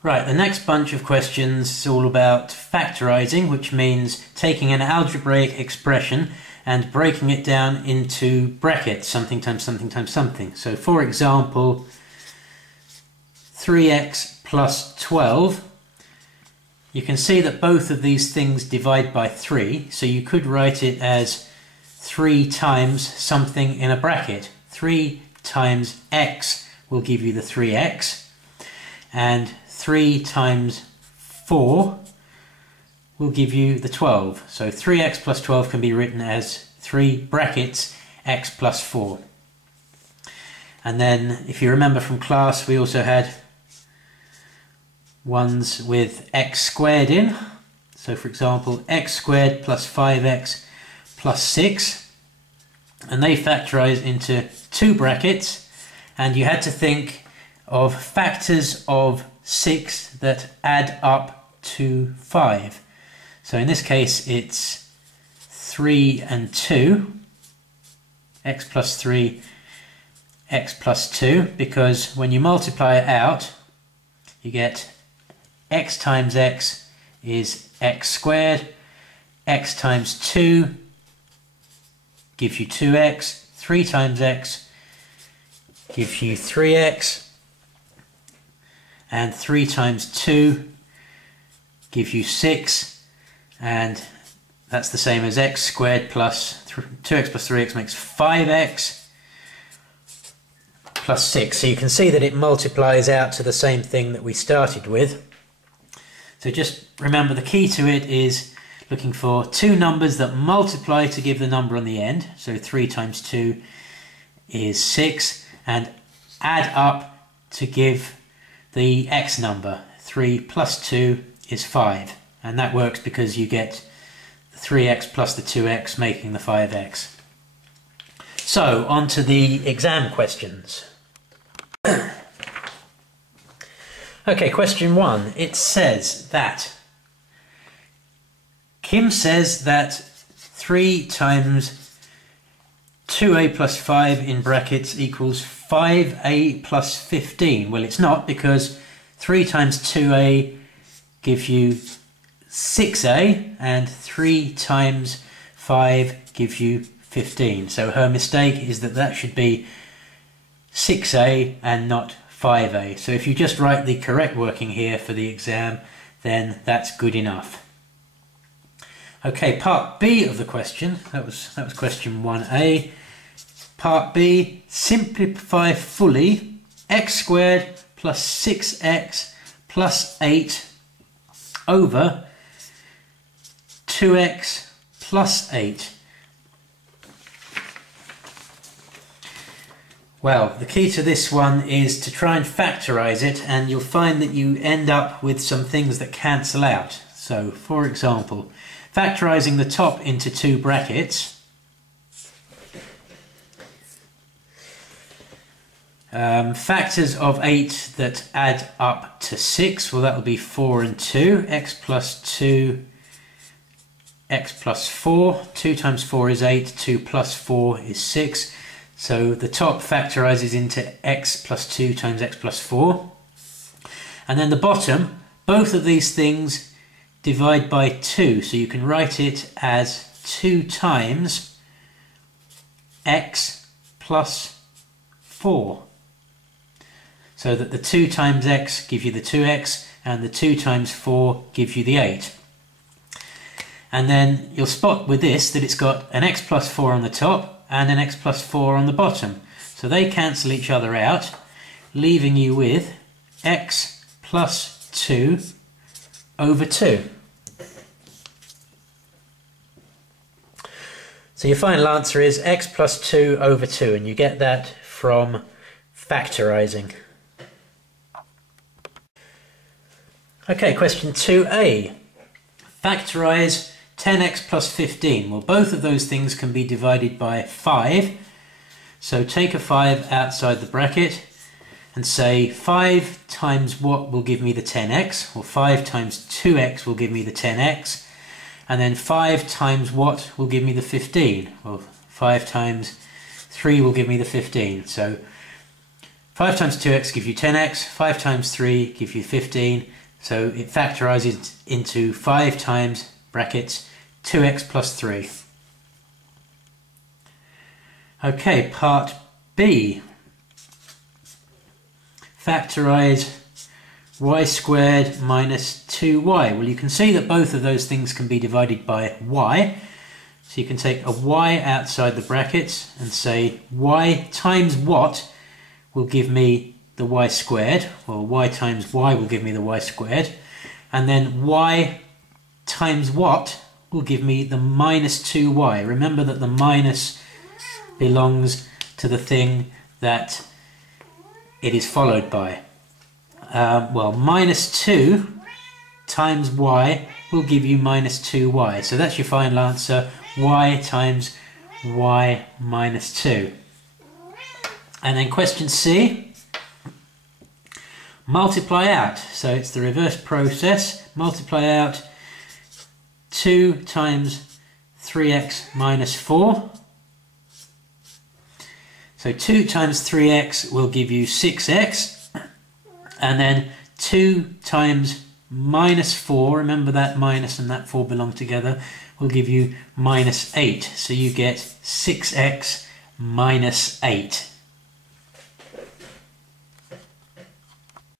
Right, the next bunch of questions is all about factorising, which means taking an algebraic expression and breaking it down into brackets, something times something times something. So for example, 3x plus 12, you can see that both of these things divide by 3, so you could write it as 3 times something in a bracket. 3 times x will give you the 3x, and 3 times 4 will give you the 12. So 3x plus 12 can be written as 3 brackets x plus 4. And then if you remember from class, we also had ones with x squared in. So for example, x squared plus 5x plus 6. And they factorise into 2 brackets. And you had to think of factors of 6 that add up to 5. So in this case it's 3 and 2, x plus 3, x plus 2, because when you multiply it out you get x times x is x squared, x times 2 gives you 2x, 3 times x gives you 3x, and 3 times 2 gives you 6, and that's the same as x squared plus 2x plus 3x makes 5x plus 6. So you can see that it multiplies out to the same thing that we started with. So just remember, the key to it is looking for 2 numbers that multiply to give the number on the end. So 3 times 2 is 6, and add up to give the x number. 3 plus 2 is 5, and that works because you get the 3x plus the 2x making the 5x. So on to the exam questions. Okay, question 1. It says that Kim says that 3 times 2a plus 5 in brackets equals 5a plus 15. Well, it's not, because 3 times 2a gives you 6a, and 3 times 5 gives you 15. So her mistake is that that should be 6a and not 5a. So if you just write the correct working here for the exam, then that's good enough. Okay, part B of the question, that was question 1a. Part B, simplify fully x squared plus 6x plus 8 over 2x plus 8. Well, the key to this one is to try and factorise it, and you'll find that you end up with some things that cancel out. So, for example, factorising the top into 2 brackets, factors of 8 that add up to 6, well, that will be 4 and 2, x plus 2, x plus 4, 2 times 4 is 8, 2 plus 4 is 6, so the top factorises into x plus 2 times x plus 4, and then the bottom, both of these things divide by 2, so you can write it as 2 times x plus 4. So that the 2 times x give you the 2x, and the 2 times 4 gives you the 8. And then you'll spot with this that it's got an x plus 4 on the top and an x plus 4 on the bottom. So they cancel each other out, leaving you with x plus 2 over 2. So your final answer is x plus 2 over 2, and you get that from factorising. Okay, question 2a. Factorise 10x plus 15. Well, both of those things can be divided by 5. So take a 5 outside the bracket and say 5 times what will give me the 10x? Well, 5 times 2x will give me the 10x. And then 5 times what will give me the 15? Well, 5 times 3 will give me the 15. So 5 times 2x gives you 10x, 5 times 3 gives you 15, so it factorizes into 5 times, brackets, 2x plus 3. Okay, part B. Factorize y squared minus 2y. Well, you can see that both of those things can be divided by y. So you can take a y outside the brackets and say y times what will give me the y squared. Well, y times y will give me the y squared. And then y times what will give me the minus 2y. Remember that the minus belongs to the thing that it is followed by. Well, minus 2 times y will give you minus 2y. So that's your final answer, y times y minus 2. And then question C, multiply out. So it's the reverse process. Multiply out 2 times 3x minus 4. So 2 times 3x will give you 6x. And then 2 times minus 4, remember that minus and that 4 belong together, will give you minus 8. So you get 6x minus 8.